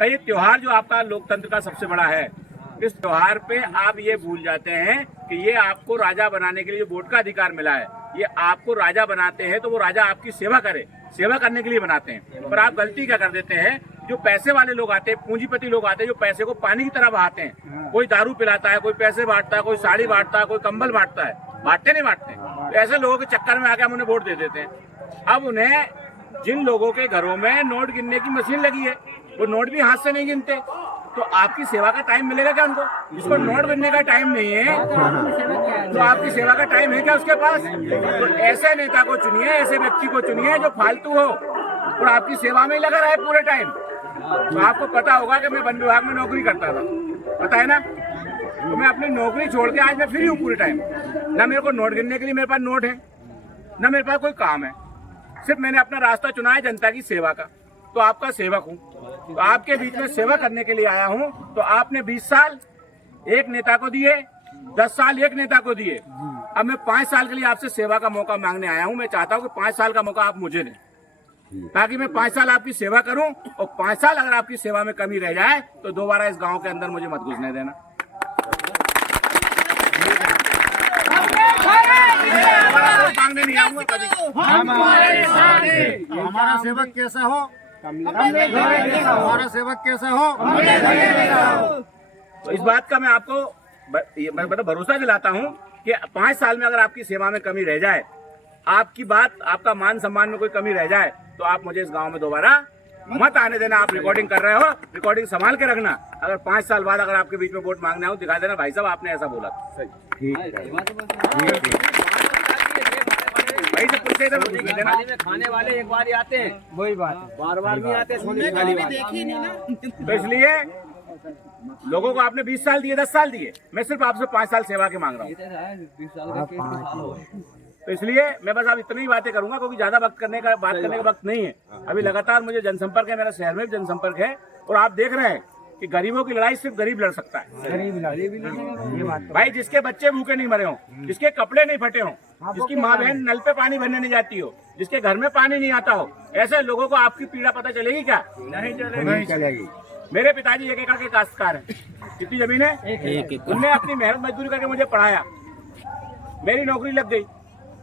कई त्योहार जो आपका लोकतंत्र का सबसे बड़ा है, इस त्योहार पे आप ये भूल जाते हैं कि ये आपको राजा बनाने के लिए जो वोट का अधिकार मिला है, ये आपको राजा बनाते हैं तो वो राजा आपकी सेवा करे, सेवा करने के लिए बनाते हैं। पर आप गलती क्या कर देते हैं, जो पैसे वाले लोग आते हैं, पूंजीपति लोग आते हैं, जो पैसे को पानी की तरह बहाते हैं, कोई दारू पिलाता है, कोई पैसे बांटता है, कोई साड़ी बांटता है, कोई कंबल बांटता है, बांटते नहीं बांटते, तो ऐसे लोगों के चक्कर में आके हम उन्हें वोट दे देते हैं। अब उन्हें, जिन लोगों के घरों में नोट गिनने की मशीन लगी है, वो नोट भी हाथ से नहीं गिनते, तो आपकी सेवा का टाइम मिलेगा क्या उनको? जिसको नोट गिनने का टाइम नहीं है, तो आपकी सेवा का टाइम है क्या उसके पास? तो ऐसे नेता को चुनिए, ऐसे व्यक्ति को चुनिए जो फालतू हो और आपकी सेवा में ही लगा रहा है पूरे टाइम। तो आपको पता होगा कि मैं वन विभाग में नौकरी करता था, पता है ना? तो मैं अपनी नौकरी छोड़ के आज मैं फ्री हूँ पूरे टाइम। ना मेरे को नोट गिनने के लिए मेरे पास नोट है, ना मेरे पास कोई काम है, सिर्फ मैंने अपना रास्ता चुना है जनता की सेवा का। तो आपका सेवक हूँ, तो आपके बीच में सेवा करने के लिए आया हूँ। तो आपने 20 साल एक नेता को दिए, 10 साल एक नेता को दिए, अब मैं 5 साल के लिए आपसे सेवा का मौका मांगने आया हूँ। मैं चाहता हूँ कि 5 साल का मौका आप मुझे दें, ताकि मैं 5 साल आपकी सेवा करूं, और 5 साल अगर आपकी सेवा में कमी रह जाए तो दोबारा इस गांव के अंदर मुझे मत घुसने देना। मांगने नहीं आऊंगा कभी। हमारा सेवक कैसा हो, हमारा सेवक कैसा हो। तो इस बात का मैं आपको मतलब भरोसा दिलाता हूं कि 5 साल में अगर आपकी सेवा में कमी रह जाए, आपकी बात, आपका मान सम्मान में कोई कमी रह जाए, तो आप मुझे इस गांव में दोबारा मत आने देना। आप रिकॉर्डिंग कर रहे हो, रिकॉर्डिंग संभाल के रखना। अगर 5 साल बाद अगर आपके बीच में वोट मांगने आऊं, दिखा देना भाई साहब आपने ऐसा बोला। भाई से पूछे देना। खाने वाले एक बार ही आते हैं, वही बात है, बार बार नहीं आते। तो इसलिए लोगों को आपने 20 साल दिए, 10 साल दिए, मैं सिर्फ आपसे 5 साल सेवा के मांग रहा हूँ। तो इसलिए मैं बस अब इतनी ही बातें करूंगा, क्योंकि ज्यादा बात करने का वक्त नहीं है। अभी लगातार मुझे जनसंपर्क है, मेरा शहर में भी जनसंपर्क है, और आप देख रहे हैं कि गरीबों की लड़ाई सिर्फ गरीब लड़ सकता है। भाई जिसके बच्चे भूखे नहीं मरे हों, जिसके कपड़े नहीं फटे हों, जिसकी माँ बहन नल पे पानी भरने नहीं जाती हो, जिसके घर में पानी नहीं आता हो, ऐसे लोगों को आपकी पीड़ा पता चलेगी क्या? नहीं चलेगी। मेरे पिताजी 1 एकड़ के काश्तकार हैं। कितनी जमीन है? 1 एकड़। उनने अपनी मेहनत मजदूरी करके मुझे पढ़ाया, मेरी नौकरी लग गई,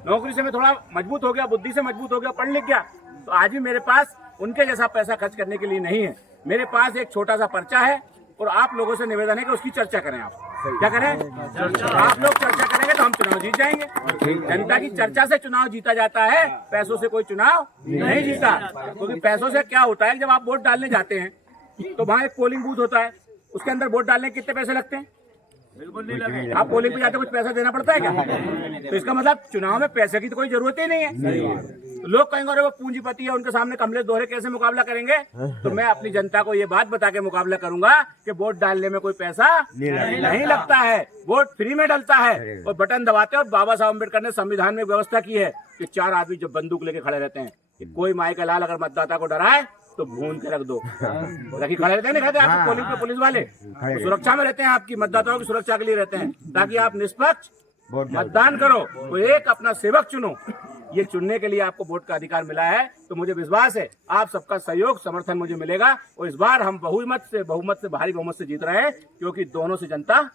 नौकरी से मैं थोड़ा मजबूत हो गया, बुद्धि से मजबूत हो गया, पढ़ लिख गया। तो आज भी मेरे पास उनके जैसा पैसा खर्च करने के लिए नहीं है। मेरे पास एक छोटा सा पर्चा है, और आप लोगों से निवेदन है कि उसकी चर्चा करें। आप क्या करें? आप लोग चर्चा करेंगे तो हम चुनाव जीत जाएंगे। जनता की चर्चा से चुनाव जीता जाता है, पैसों से कोई चुनाव नहीं जीता। क्योंकि पैसों से क्या होता है, जब आप वोट डालने जाते हैं तो वहाँ एक पोलिंग बूथ होता है, उसके अंदर वोट डालने के कितने पैसे लगते हैं? बिल्कुल नहीं लगे। आप पोलिंग पे जाते कुछ पैसा देना पड़ता है क्या? तो इसका मतलब चुनाव में पैसे की तो कोई जरूरत ही नहीं है। तो लोग कहेंगे अरे वो पूंजीपति है, उनके सामने कमले दोहरे कैसे मुकाबला करेंगे? तो मैं अपनी जनता को ये बात बता के मुकाबला करूंगा कि वोट डालने में कोई पैसा नहीं लगता है, वोट फ्री में डलता है, और बटन दबाते हैं। और बाबा साहब अम्बेडकर ने संविधान में व्यवस्था की है कि 4 आदमी जब बंदूक लेके खड़े रहते हैं, कि कोई माई का लाल अगर मतदाता को डराए तो भून के रख दो। रखी खड़े रहते हैं, नहीं रहते आपकी पोलिंग पे पुलिस वाले, तो सुरक्षा में रहते हैं, आपकी मतदाताओं की सुरक्षा के लिए रहते हैं, ताकि आप निष्पक्ष मतदान करो। तो एक अपना सेवक चुनो, ये चुनने के लिए आपको वोट का अधिकार मिला है। तो मुझे विश्वास है आप सबका सहयोग समर्थन मुझे मिलेगा, और इस बार हम बहुमत से भारी बहुमत से जीत रहे हैं, क्योंकि दोनों से जनता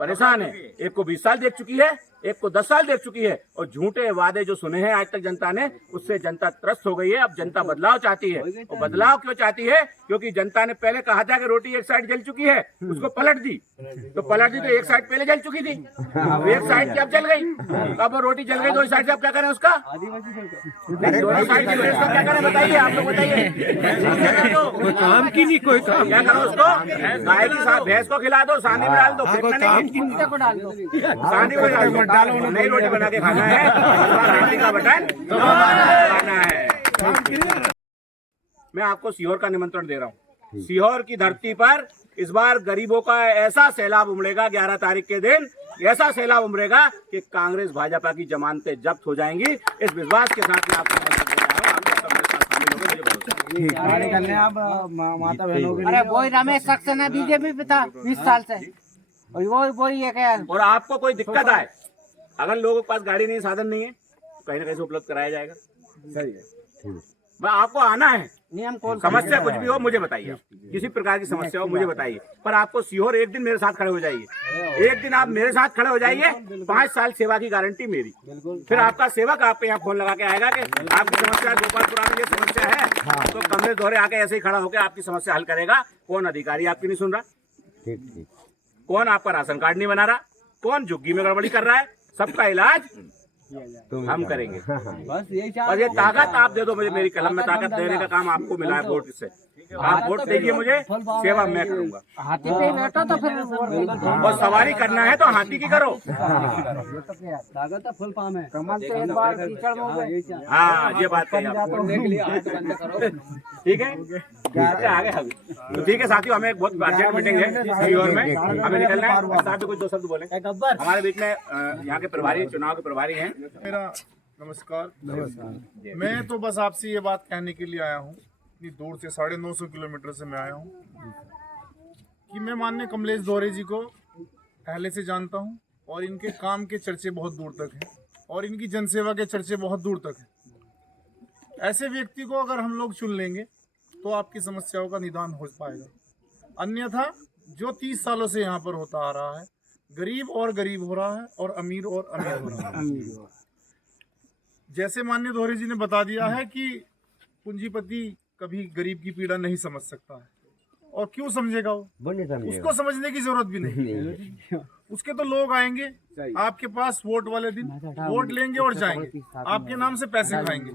परेशान है। एक को 20 साल देख चुकी है, एक को 10 साल देख चुकी है, और झूठे वादे जो सुने हैं आज तक जनता ने, उससे जनता त्रस्त हो गई है। अब जनता बदलाव चाहती है, और बदलाव क्यों चाहती है? क्योंकि जनता ने पहले कहा था कि रोटी एक साइड जल चुकी है, उसको पलट दी, तो एक साइड पहले जल चुकी थी, तो एक साइड की अब जल गई। अब वो रोटी जल गई, 2 साइड से अब क्या करें उसका? दोनों साइड की व्यवस्था क्या करें बताइए, आप लोग बताइए। कोई काम की नहीं, कोई काम क्या करो उसको? गाय की भैंस को खिला दो, सांडी में डाल दो, को डाल दो, सांडी में डाल दो, नई रोटी बना के खाना है, का बटन खाना है। मैं आपको सीहोर का निमंत्रण दे रहा हूँ। सीहोर की धरती पर इस बार गरीबों का ऐसा सैलाब उमड़ेगा, 11 तारीख के दिन ऐसा सैलाब उमड़ेगा कि कांग्रेस भाजपा की जमानतें जब्त हो जाएंगी। इस विश्वास के साथ मैं आपको माता बहनों के लिए। अरे वही रमेश सक्सेना बीजेपी पे था 20 साल से, वही है क्या? और आपको कोई दिक्कत आए, अगर लोगों के पास गाड़ी नहीं, साधन नहीं है, तो कहीं ना कहीं से उपलब्ध कराया जाएगा। सही है, आपको आना है, नियम कौन समस्या कुछ भी हो मुझे बताइए, आप किसी प्रकार की समस्या हो मुझे बताइए, पर आपको सीहोर एक दिन मेरे साथ खड़े हो जाइए, एक दिन आप मेरे साथ खड़े हो जाइए, 5 साल सेवा की गारंटी मेरी। फिर आपका सेवक आपके यहाँ फोन लगा के आएगा कि आपकी समस्या गोपालपुरा में ये समस्या है, तो कमरे दोहरे आके ऐसे ही खड़ा होकर आपकी समस्या हल करेगा। कौन अधिकारी आपकी नहीं सुन रहा, ठीक। कौन आपका राशन कार्ड नहीं बना रहा, कौन झुग्गी में गड़बड़ी कर रहा है, सबका इलाज हम करेंगे। बस यही और ये ताकत आप दे दो मुझे, मेरी कलम में ताकत देने का काम आपको मिला है वोट से। आप वोट देंगे मुझे, सेवा मैं करूंगा। हाथी पे बैठो तो फिर और सवारी करना है तो हाथी की करो। फुल पाम है कमल से एक बार कीचड़ में हो गए। हाँ ये बात है, ठीक है आगे हम तो ठीक है साथियों, हमें एक बहुत अर्जेंट मीटिंग है सीहोर में, हमें निकलना है। साथ में कुछ 2 शब्द बोले हमारे बीच में यहाँ के प्रभारी, चुनाव के प्रभारी हैं। मेरा नमस्कार। मैं तो बस आपसे ये बात कहने के लिए आया हूँ, इतनी दूर से 950 किलोमीटर से मैं आया हूँ कि मैं माननीय कमलेश दोहरे जी को पहले से जानता हूँ और इनके काम के चर्चे बहुत दूर तक हैं और इनकी जनसेवा के चर्चे बहुत दूर तक हैं। ऐसे व्यक्ति को अगर हम लोग चुन लेंगे तो आपकी समस्याओं का निदान हो पाएगा। अन्यथा जो 30 सालों से यहाँ पर होता आ रहा है, गरीब और गरीब हो रहा है और अमीर हो रहा है। जैसे माननीय दोहरे जी ने बता दिया है कि पूंजीपति कभी गरीब की पीड़ा नहीं समझ सकता है, और क्यों समझेगा वो उसको समझने की जरूरत भी नहीं है। उसके तो लोग आएंगे आपके पास वोट वाले दिन, वोट लेंगे और जाएंगे, आपके नाम से पैसे खाएंगे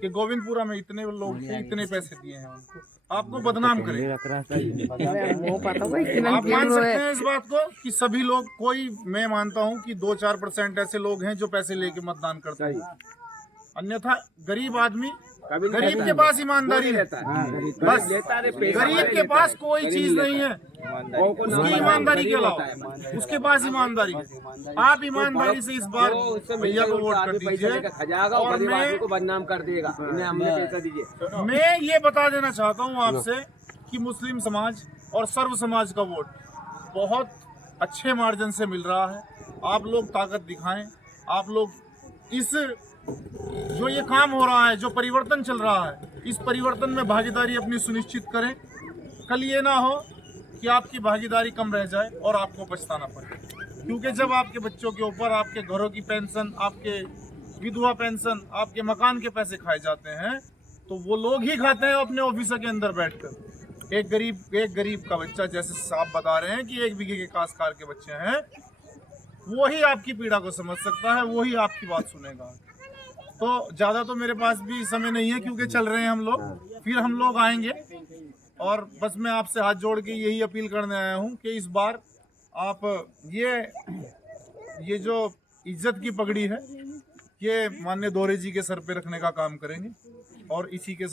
कि गोविंदपुरा में इतने लोग थे, इतने पैसे दिए हैं उनको, आपको बदनाम करेंगे। आप मान सकते हैं इस बात को कि सभी लोग, कोई मैं मानता हूं कि 2-4% ऐसे लोग हैं जो पैसे लेके मतदान करते हैं, अन्यथा गरीब आदमी, गरीब के पास ईमानदारी है, बस गरीब के पास कोई चीज नहीं है उसकी ईमानदारी के अलावा, उसके पास ईमानदारी है। आप ईमानदारी से इस बार भैया को वोट कर दीजिए और बदनाम कर देगा, मैं ये बता देना चाहता हूँ आपसे कि मुस्लिम समाज और सर्व समाज का वोट बहुत अच्छे मार्जिन से मिल रहा है। आप लोग ताकत दिखाएं, आप लोग इस जो ये काम हो रहा है, जो परिवर्तन चल रहा है, इस परिवर्तन में भागीदारी अपनी सुनिश्चित करें। कल ये ना हो कि आपकी भागीदारी कम रह जाए और आपको पछताना पड़े, क्योंकि जब आपके बच्चों के ऊपर आपके घरों की पेंशन, आपके विधवा पेंशन, आपके मकान के पैसे खाए जाते हैं, तो वो लोग ही खाते हैं अपने ऑफिसर के अंदर बैठकर। एक गरीब का बच्चा, जैसे आप बता रहे हैं कि 1 बीघे के काश्तकार के बच्चे हैं, वो ही आपकी पीड़ा को समझ सकता है, वो ही आपकी बात सुनेगा। तो ज़्यादा तो मेरे पास भी समय नहीं है क्योंकि चल रहे हैं हम लोग, फिर हम लोग आएंगे। और बस मैं आपसे हाथ जोड़ के यही अपील करने आया हूँ कि इस बार आप ये जो इज्जत की पगड़ी है, ये माननीय दोहरे जी के सर पे रखने का काम करेंगे और इसी के